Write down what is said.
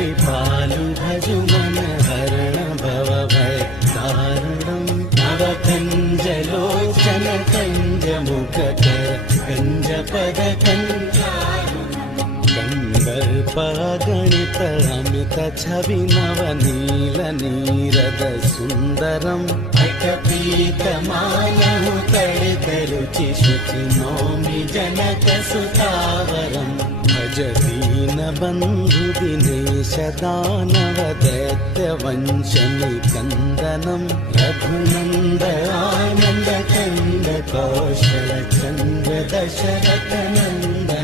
कृपालु भजु मन हरण भव भय कारणं नव कंजलोचन कंज मुख कंज पद कंदर्पगणित अमित छवि नवनील नीरद सुंदरम पीत मानहु तड़ित रुचि शुचि नौमि जनक सुतावरम भज दीन बंधु दिनेश दानव दैत्य वंश निकंदनम रघुनंद आनंद कंद कौशल चंद्र दशरथ नंदन